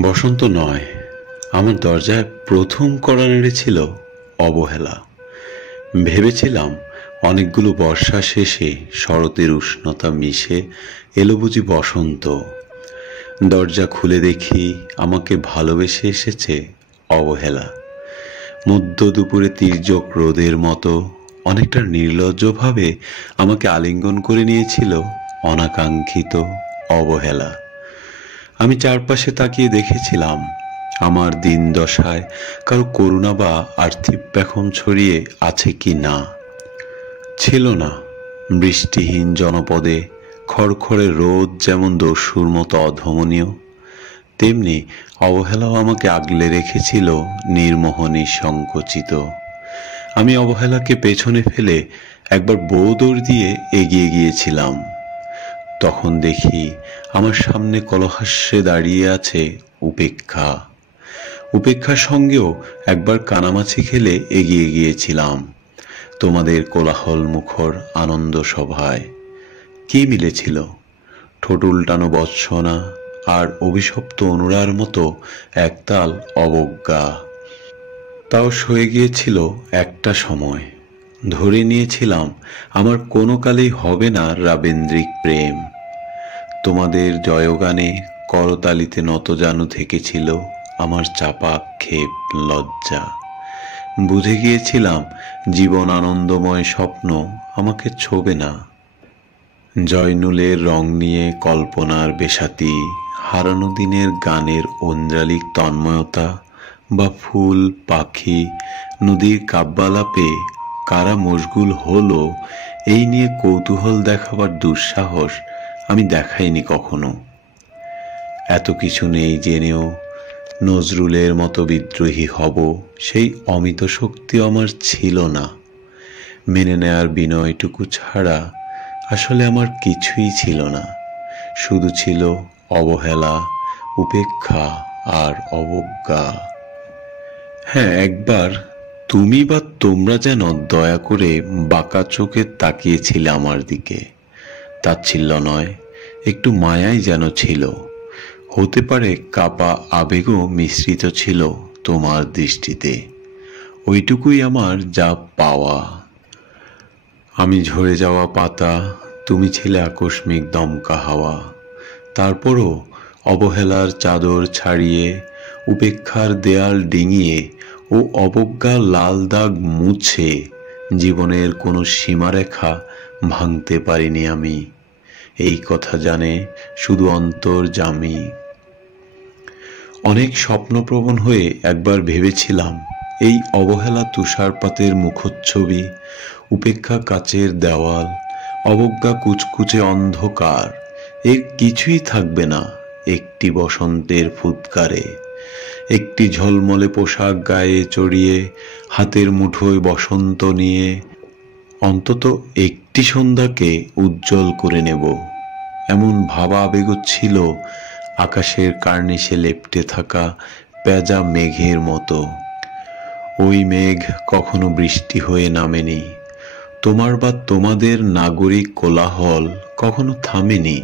বসন্ত নয়, আমার দরজায় প্রথম কড়া নেড়েছিল অবহেলা। ভেবেছিলাম অনেকগুলো বর্ষা শেষে শরতের উষ্ণতা মিশে এলো বুঝি বসন্ত। দরজা খুলে দেখি আমাকে ভালোবেসে এসেছে অবহেলা। মধ্য দুপুরে তির্যক রোদের মতো অনেকটা নির্লজ্জভাবে আমাকে আলিঙ্গন করে নিয়েছিল অনাকাঙ্ক্ষিত অবহেলা। আমি চারপাশে তাকিয়ে দেখেছিলাম আমার দিন দশায় কারো করুণা বা আর্থিক পেখম ছড়িয়ে আছে কি না। ছিল না। বৃষ্টিহীন জনপদে খড়খড়ে রোদ যেমন দস্যুর মতো অধমনীয়, তেমনি অবহেলাও আমাকে আগলে রেখেছিল নির্মোহ সংকুচিত। আমি অবহেলাকে পেছনে ফেলে একবার বউদৌড় দিয়ে এগিয়ে গিয়েছিলাম। তখন দেখি আমার সামনে কলহাস্যে দাঁড়িয়ে আছে উপেক্ষা। উপেক্ষার সঙ্গেও একবার কানামাছি খেলে এগিয়ে গিয়েছিলাম তোমাদের কোলাহল মুখর আনন্দ সভায়। কি মিলেছিল? ঠোঁট উল্টানো বৎসনা আর অভিশপ্ত অনুরার মতো একতাল অবজ্ঞা। তাও সয়ে গিয়েছিল একটা সময়। ধরে নিয়েছিলাম আমার কোনো কালেই হবে না রাবেন্দ্রিক প্রেম। তোমাদের জয়গানে করতালিতে নতজানু থেকেছিল আমার চাপা ক্ষেপ লজ্জা। বুঝে গিয়েছিলাম জীবন আনন্দময় স্বপ্ন আমাকে ছোবে না। জয়নুলের রং নিয়ে কল্পনার বেসাতি, হারানো দিনের গানের ঐন্দ্রালিক তন্ময়তা, বা ফুল পাখি নদীর কাব্যালাপে কারা মশগুল হলো এই নিয়ে কৌতূহল দেখাবার দুঃসাহস আমি দেখাইনি কখনো। এত কিছু নেই জেনেও নজরুলের মতো বিদ্রোহী হব সেই অমিত শক্তি আমার ছিল না। মেনে নেয়ার বিনয়টুকু ছাড়া আসলে আমার কিছুই ছিল না। শুধু ছিল অবহেলা, উপেক্ষা আর অবজ্ঞা। হ্যাঁ, একবার তুমি বা তোমরা যেন দয়া করে বাঁকা চোখে তাকিয়েছিলে আমার দিকে। তাচ্ছিল্য নয়, একটু মায়াই যেন ছিল। হতে পারে কাপা আবেগও মিশ্রিত ছিল তোমার দৃষ্টিতে। ওইটুকুই আমার যা পাওয়া। আমি ঝরে যাওয়া পাতা, তুমি ছিলে আকস্মিক দমকা হাওয়া। তারপরও অবহেলার চাদর ছাড়িয়ে, উপেক্ষার দেয়াল ডিঙিয়ে ও অবজ্ঞার লাল দাগ মুছে জীবনের কোনো সীমারেখা ভাঙতে পারিনি আমি। এই কথা জানে শুধু অন্তর্যামী। অনেক স্বপ্নপ্রবণ হয়ে একবার ভেবেছিলাম এই অবহেলা তুষারপাতের মুখচ্ছবি, উপেক্ষা কাচের দেওয়াল, অবজ্ঞা কুচকুচে অন্ধকার, এর কিছুই থাকবে না একটি বসন্তের ফুৎকারে। একটি ঝলমলে পোশাক গায়ে চড়িয়ে, হাতের মুঠোয় বসন্ত নিয়ে অন্তত একটি সন্ধ্যাকে উজ্জ্বল করে নেব, এমন ভাবা আবেগ ছিল আকাশের কার্নিশে লেপ্টে থাকা পেঁজা মেঘের মতো। ওই মেঘ কখনো বৃষ্টি হয়ে নামেনি। তোমার বা তোমাদের নাগরিক কোলাহল কখনো থামেনি।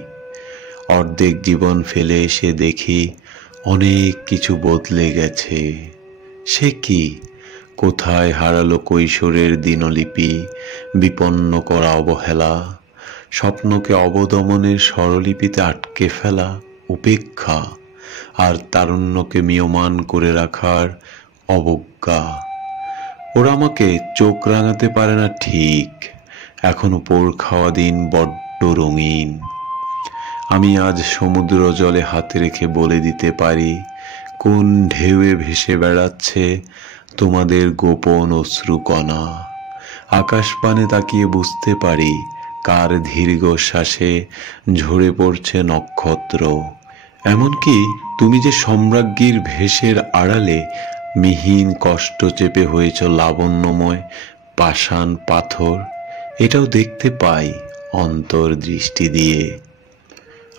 অর্ধেক জীবন ফেলে এসে দেখি অনেক কিছু বদলে গেছে। সে কি? কোথায় হারালো কৈশোরের দিনলিপি, বিপন্ন করা অবহেলা, স্বপ্নকে অবদমনের স্বরলিপিতে আটকে ফেলা উপেক্ষা, আর তারুণ্যকে মিয়মান করে রাখার অবজ্ঞা। ওরা আমাকে চোখ রাঙাতে পারে না ঠিক, এখনো পোড় খাওয়া দিন বড্ড রঙিন। আমি আজ সমুদ্র জলে হাতে রেখে বলে দিতে পারি কোন ঢেউয়ে ভেসে বেড়াচ্ছে তোমাদের গোপন অশ্রুকণা। আকাশপানে তাকিয়ে বুঝতে পারি কার দীর্ঘ শ্বাসে ঝরে পড়ছে নক্ষত্র। এমনকি তুমি যে সম্রাজ্ঞীর ভেষের আড়ালে মিহিন কষ্ট চেপে হয়েছ লাবণ্যময় পাষাণ পাথর, এটাও দেখতে পাই অন্তর্দৃষ্টি দিয়ে।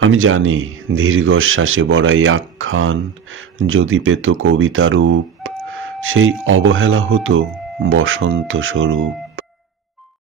আমি জানি দীর্ঘশ্বাসে বড়াই আখ্যান যদি পেত কবিতা রূপ, সেই অবহেলা হতো বসন্ত স্বরূপ।